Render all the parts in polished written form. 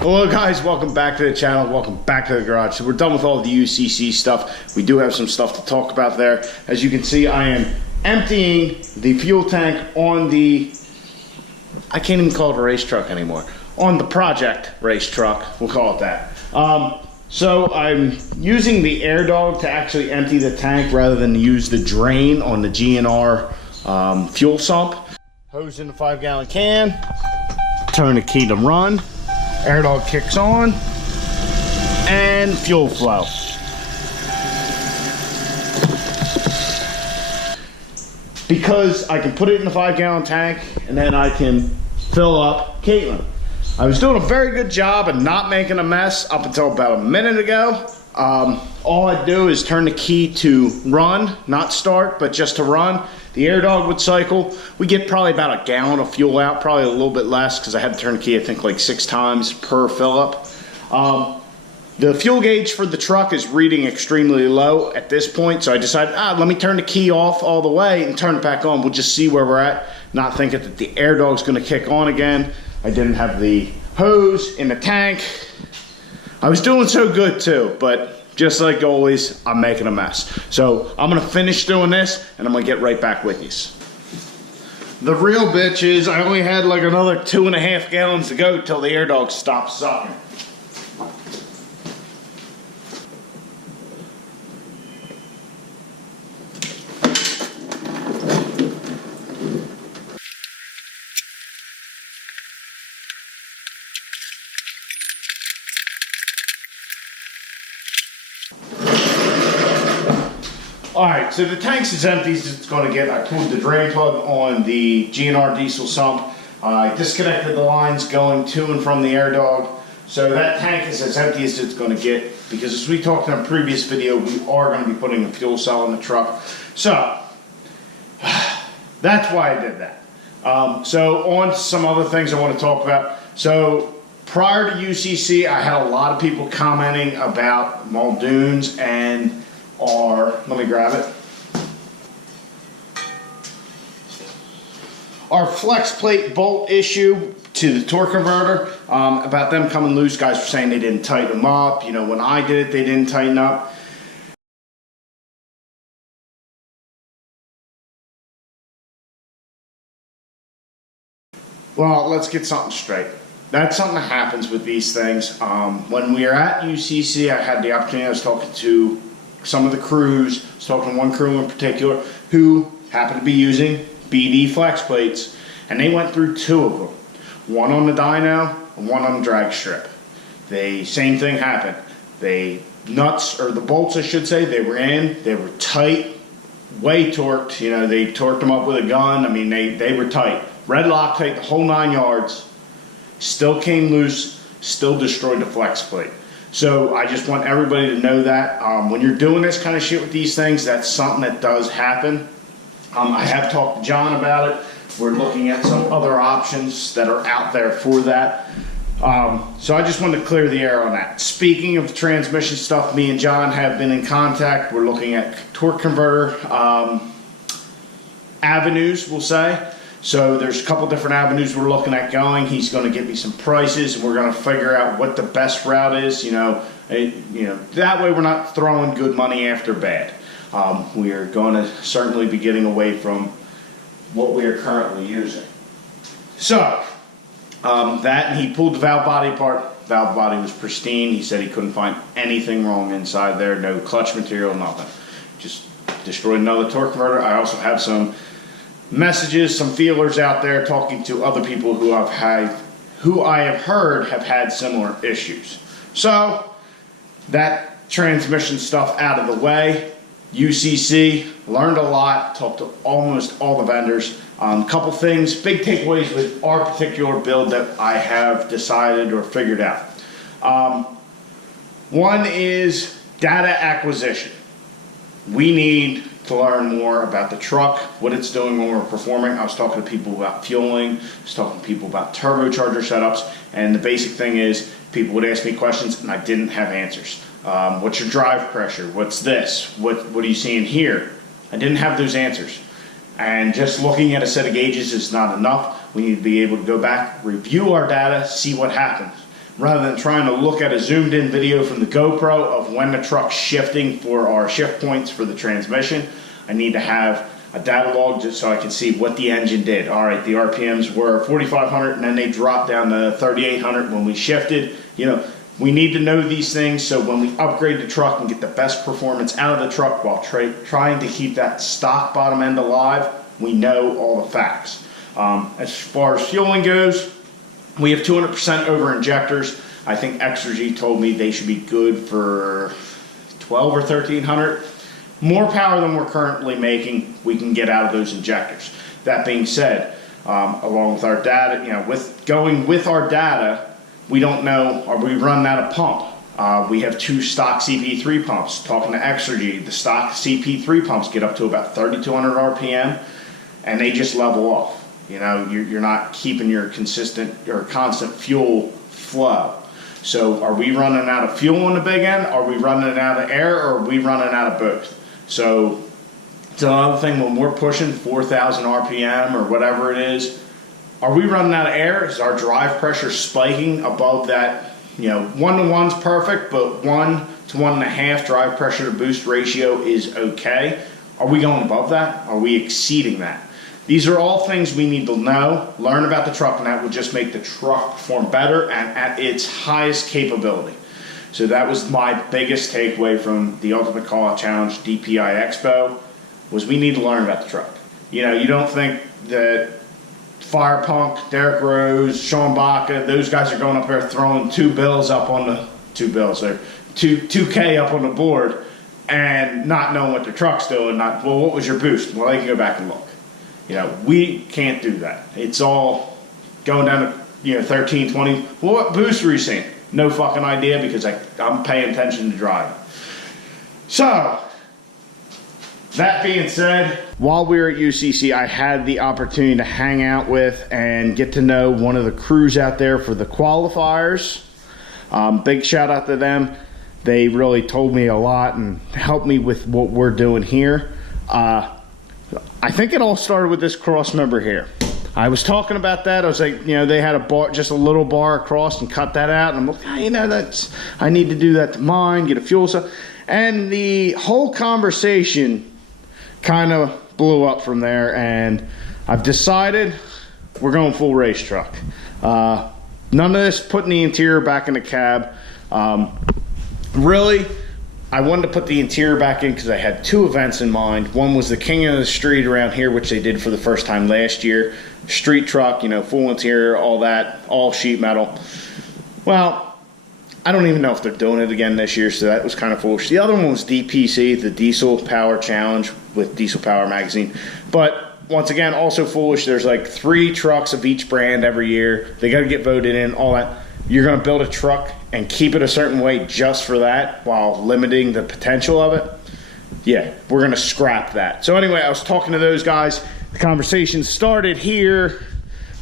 Hello guys, welcome back to the channel, welcome back to the garage. So we're done with all the UCC stuff. We do have some stuff to talk about there. As you can see, I am emptying the fuel tank on the, I can't even call it a race truck anymore, on the project race truck, we'll call it that. So I'm using the air dog to actually empty the tank rather than use the drain on the GNR fuel sump. Hose in the 5-gallon can, turn the key to run. Air dog kicks on, and fuel flow. Because I can put it in the 5-gallon tank, and then I can fill up Caitlin. I was doing a very good job of not making a mess up until about a minute ago. All I'd do is turn the key to run, not start, but just to run. The air dog would cycle. We get probably about a gallon of fuel out, probably a little bit less because I had to turn the key I think like 6 times per fill up. The fuel gauge for the truck is reading extremely low at this point, so I decided, let me turn the key off all the way and turn it back on. We'll just see where we're at, not thinking that the air dog's gonna kick on again. I didn't have the hose in the tank. I was doing so good too, but just like always, I'm making a mess. So I'm gonna finish doing this and I'm gonna get right back with you. The real bitch is I only had like another 2.5 gallons to go till the air dog stopped sucking. Alright, so the tank's as empty as it's going to get. I pulled the drain plug on the GNR diesel sump. I disconnected the lines going to and from the air dog. So that tank is as empty as it's going to get, because as we talked in a previous video, we are going to be putting a fuel cell in the truck. So, that's why I did that. So on to some other things I want to talk about. So prior to UCC, I had a lot of people commenting about Muldoons and let me grab it, our flex plate bolt issue to the torque converter, about them coming loose. Guys were saying they didn't tighten them up. You know, when I did it, they didn't tighten up. Well, let's get something straight. That's something that happens with these things. When we were at UCC, I had the opportunity, I was talking to some of the crews, I was talking to one crew in particular who happened to be using BD flex plates, and they went through 2 of them. One on the dyno and one on the drag strip. Same thing happened. The bolts I should say, they were tight, way torqued, you know, they torqued them up with a gun. I mean, they were tight. Red Loctite, the whole 9 yards, still came loose, still destroyed the flex plate. So I just want everybody to know that when you're doing this kind of shit with these things, that's something that does happen. I have talked to John about it. We're looking at some other options that are out there for that. So I just wanted to clear the air on that. Speaking of transmission stuff, me and John have been in contact. We're looking at torque converter avenues, we'll say. So there's a couple different avenues we're looking at going. He's going to give me some prices, and we're going to figure out what the best route is. You know, that way we're not throwing good money after bad. We are going to certainly be getting away from what we are currently using. So that, and he pulled the valve body apart. Valve body was pristine. He said he couldn't find anything wrong inside there. No clutch material, nothing. Just destroyed another torque converter. I also have some messages, some feelers out there talking to other people who I have heard have had similar issues. So that transmission stuff out of the way. UCC, learned a lot, talked to almost all the vendors. Couple things, big takeaways with our particular build that I have decided or figured out. One is data acquisition. We need to learn more about the truck, what it's doing when we're performing. I was talking to people about fueling, I was talking to people about turbocharger setups, and the basic thing is people would ask me questions and I didn't have answers. What's your drive pressure? What's this? What are you seeing here? I didn't have those answers. And just looking at a set of gauges is not enough. We need to be able to go back, review our data, see what happened. rather than trying to look at a zoomed in video from the GoPro of when the truck's shifting for our shift points for the transmission. I need to have a data log just so I can see what the engine did. All right, the RPMs were 4,500 and then they dropped down to 3,800 when we shifted. You know, we need to know these things so when we upgrade the truck and get the best performance out of the truck while trying to keep that stock bottom end alive, we know all the facts. As far as fueling goes, we have 200% over injectors. I think Exergy told me they should be good for 12 or 1,300. More power than we're currently making, we can get out of those injectors. That being said, along with our data, you know, with our data, we don't know, are we running out of pump? We have 2 stock CP3 pumps. Talking to Exergy, the stock CP3 pumps get up to about 3,200 RPM, and they just level off. You know, you're not keeping your consistent or constant fuel flow. So are we running out of fuel on the big end? Are we running out of air? Or are we running out of both? So it's another thing when we're pushing 4,000 RPM or whatever it is. Are we running out of air? Is our drive pressure spiking above that? You know, 1-to-1's perfect, but 1 to 1.5 drive pressure to boost ratio is okay. Are we going above that? Are we exceeding that? These are all things we need to know, learn about the truck, and that will just make the truck perform better and at its highest capability. So that was my biggest takeaway from the Ultimate Call-Out Challenge DPI Expo, was we need to learn about the truck. You know, you don't think that Fire Punk, Derek Rose, Sean Baca, those guys are going up there throwing 2 bills up on the 2K up on the board and not knowing what their truck's doing. Not, well, what was your boost? Well, they can go back and look. You know, we can't do that. It's all going down to, you know, 13, 20. Well, what boost were you seeing? No fucking idea, because I'm paying attention to driving. So, that being said, while we were at UCC, I had the opportunity to hang out with and get to know one of the crews out there for the qualifiers. Big shout out to them. They really told me a lot and helped me with what we're doing here. I think it all started with this cross member here. I was talking about that. I was like, you know, they had a bar, just a little bar across, and cut that out. And I'm like, hey, you know, I need to do that to mine, get a fuel cell. And the whole conversation kind of blew up from there. And I've decided we're going full race truck. None of this putting the interior back in the cab. Really, I wanted to put the interior back in because I had 2 events in mind. One was the King of the Street around here, which they did for the first time last year. Street truck, you know, full interior, all that, all sheet metal. Well, I don't even know if they're doing it again this year, so that was kind of foolish. The other one was DPC, the Diesel Power Challenge with Diesel Power Magazine. But once again, also foolish. There's like 3 trucks of each brand every year. They got to get voted in, all that. You're going to build a truck and keep it a certain way just for that while limiting the potential of it? Yeah, we're going to scrap that. So anyway, I was talking to those guys. The conversation started here,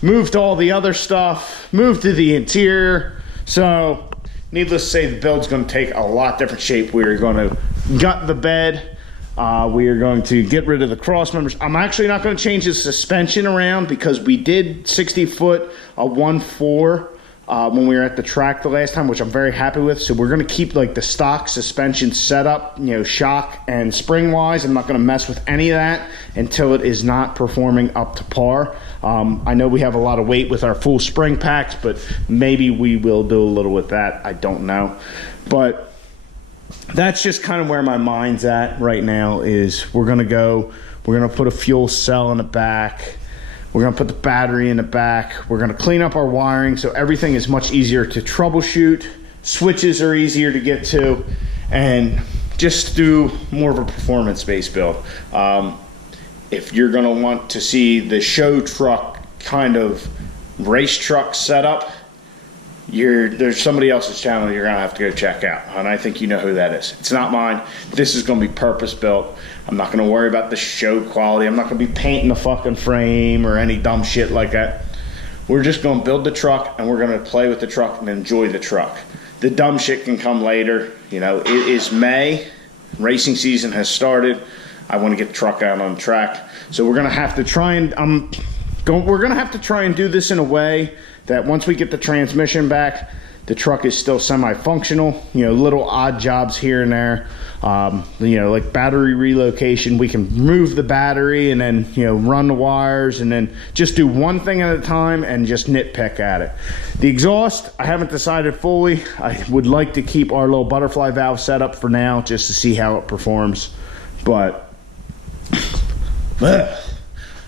moved to all the other stuff, moved to the interior. So needless to say, the build's going to take a lot different shape. We're going to gut the bed. We are going to get rid of the cross members. I'm actually not going to change the suspension around because we did 60 foot, a 1.4 when we were at the track the last time, which I'm very happy with. So we're going to keep like the stock suspension setup, you know, shock and spring wise. I'm not going to mess with any of that until it is not performing up to par. I know we have a lot of weight with our full spring packs, but maybe we will do a little with that. I don't know. But that's just kind of where my mind's at right now. Is we're going to put a fuel cell in the back. We're going to put the battery in the back. We're going to clean up our wiring so everything is much easier to troubleshoot. Switches are easier to get to, and just do more of a performance-based build. If you're going to want to see the show truck kind of race truck setup, there's somebody else's channel you're going to have to go check out, and I think you know who that is. It's not mine. This is going to be purpose-built. I'm not going to worry about the show quality. I'm not going to be painting the fucking frame or any dumb shit like that. We're just going to build the truck, and we're going to play with the truck and enjoy the truck. The dumb shit can come later. You know, it is May. Racing season has started. I want to get the truck out on the track. So we're going to have to try and we're going to have to try and do this in a way that once we get the transmission back, The truck is still semi-functional, you know, little odd jobs here and there. You know, like battery relocation, we can remove the battery and then, you know, run the wires and then just do one thing at a time and just nitpick at it. The exhaust, I haven't decided fully. I would like to keep our little butterfly valve set up for now just to see how it performs. But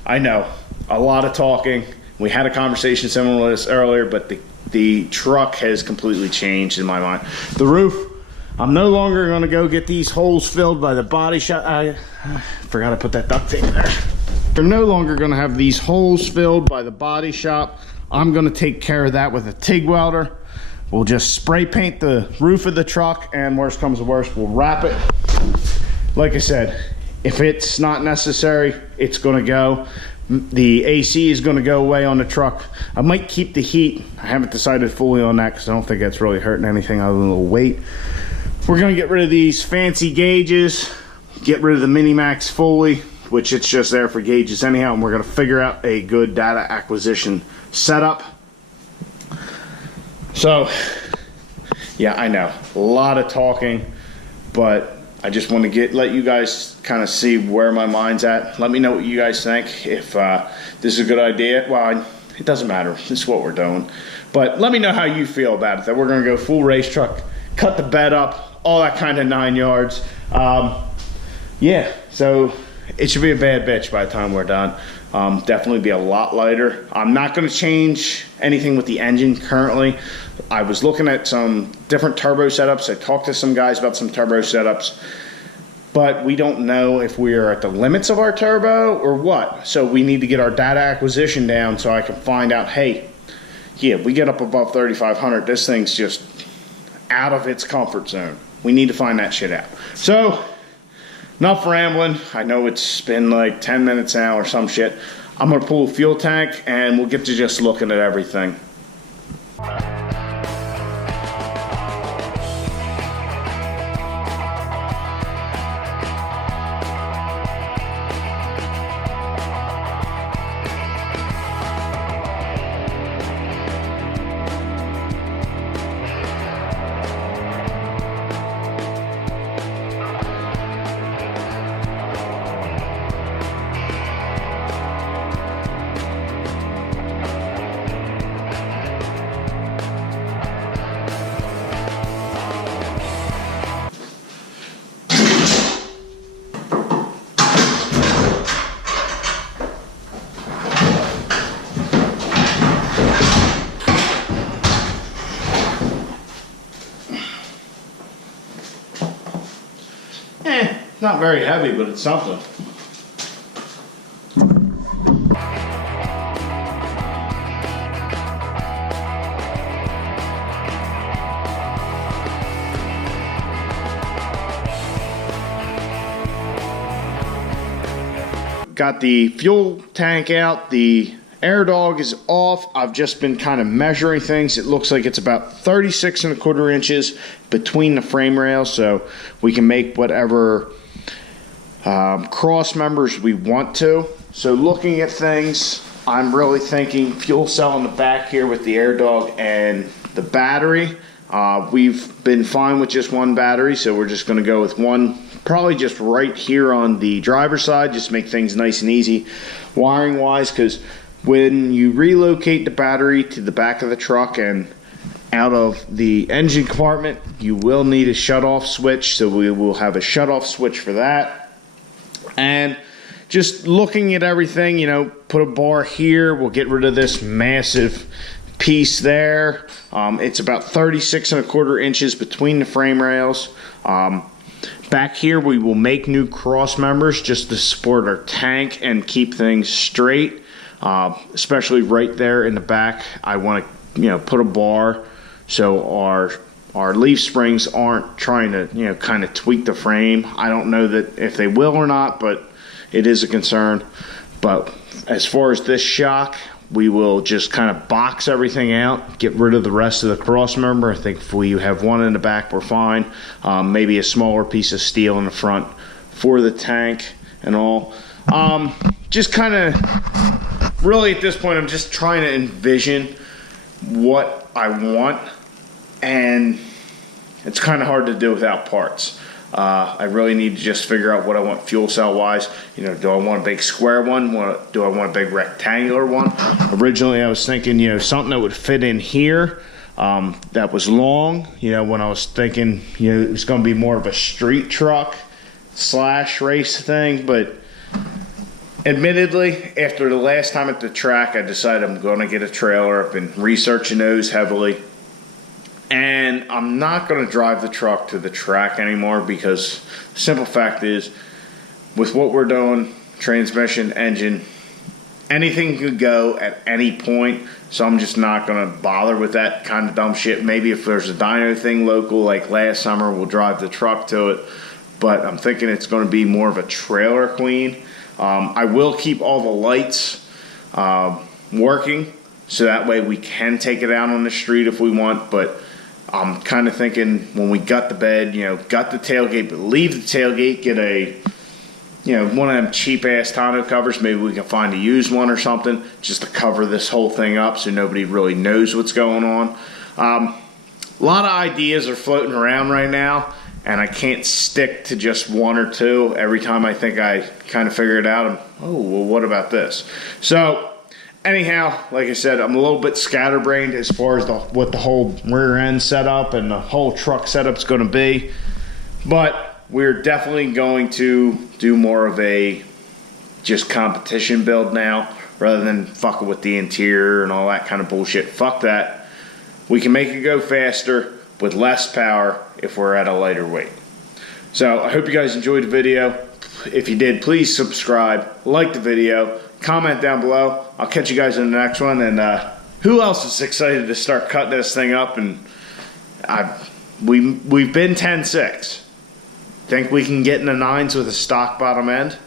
I know, a lot of talking. We had a conversation similar to this earlier, but the truck has completely changed in my mind. The roof, I'm no longer going to go get these holes filled by the body shop. I forgot to put that duct tape there. We're no longer going to have these holes filled by the body shop. I'm going to take care of that with a TIG welder. We'll just spray paint the roof of the truck, and worst comes to worst, we'll wrap it. Like I said, if it's not necessary, it's going to go. The AC is going to go away on the truck. I might keep the heat. I haven't decided fully on that because I don't think that's really hurting anything other than a little weight. We're going to get rid of these fancy gauges, get rid of the Minimax fully, which it's just there for gauges anyhow, and we're going to figure out a good data acquisition setup. So, yeah, I know, a lot of talking, but I just want to let you guys kind of see where my mind's at. Let me know what you guys think. If this is a good idea, well, it doesn't matter. This is what we're doing. But let me know how you feel about it, that we're going to go full race truck, cut the bed up, all that kind of 9 yards. Yeah, so it should be a bad bitch by the time we're done. Definitely be a lot lighter. I'm not going to change anything with the engine currently. I was looking at some different turbo setups. I talked to some guys about some turbo setups, but we don't know if we are at the limits of our turbo or what. So we need to get our data acquisition down so I can find out, hey, yeah, we get up above 3,500, this thing's just out of its comfort zone. We need to find that shit out. So, enough rambling. I know it's been like 10 minutes now or some shit. I'm gonna pull a fuel tank and we'll get to just looking at everything. Not very heavy, but it's something. Got the fuel tank out, the air dog is off. I've just been kind of measuring things. It looks like it's about 36.25 inches between the frame rails, so we can make whatever cross members we want to. So looking at things, I'm really thinking fuel cell in the back here with the air dog and the battery. We've been fine with just one battery, so we're just going to go with one, probably just right here on the driver's side, just make things nice and easy wiring wise, because when you relocate the battery to the back of the truck and out of the engine compartment, you will need a shut-off switch, so we will have a shut-off switch for that. And just looking at everything, you know, put a bar here, we'll get rid of this massive piece there. It's about 36.25 inches between the frame rails. Back here we will make new cross members just to support our tank and keep things straight, especially right there in the back. I want to, you know, put a bar so our leaf springs aren't trying to, you know, kind of tweak the frame. I don't know that if they will or not, but it is a concern. But as far as this shock, we will just kind of box everything out, get rid of the rest of the cross member. I think if we have one in the back, we're fine. Maybe a smaller piece of steel in the front for the tank and all. Just kind of, really at this point, I'm just trying to envision what I want and it's kind of hard to do without parts. I really need to just figure out what I want fuel cell wise. You know, do I want a big square one? Do I want a big rectangular one? Originally I was thinking, you know, something that would fit in here, that was long. You know, when I was thinking, you know, it was going to be more of a street truck / race thing, but admittedly, after the last time at the track, I decided I'm going to get a trailer. I've been researching those heavily. And I'm not going to drive the truck to the track anymore, because the simple fact is, with what we're doing, transmission, engine, anything could go at any point. So I'm just not going to bother with that kind of dumb shit. Maybe if there's a dyno thing local like last summer, we'll drive the truck to it. But I'm thinking it's going to be more of a trailer queen. I will keep all the lights working, so that way we can take it out on the street if we want. But I'm kind of thinking, when we gut the bed, you know, gut the tailgate, but leave the tailgate, get a, you know, one of them cheap ass tonneau covers. Maybe we can find a used one or something, just to cover this whole thing up so nobody really knows what's going on. A lot of ideas are floating around right now, and I can't stick to just one or two. Every time I think I kind of figure it out, I'm, oh, well, what about this? So anyhow, like I said, I'm a little bit scatterbrained as far as what the whole rear end setup and the whole truck setup's going to be. But we're definitely going to do more of a just competition build now, rather than fucking with the interior and all that kind of bullshit. Fuck that. We can make it go faster with less power if we're at a lighter weight. So I hope you guys enjoyed the video. If you did, please subscribe, like the video, comment down below. I'll catch you guys in the next one. And who else is excited to start cutting this thing up? And we've been 10.6. Think we can get in the 9s with a stock bottom end?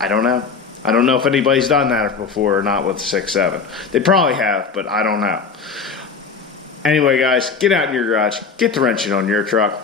I don't know. I don't know if anybody's done that before or not with the 6.7. They probably have, but I don't know. Anyway, guys, get out in your garage, get the wrenching on your truck.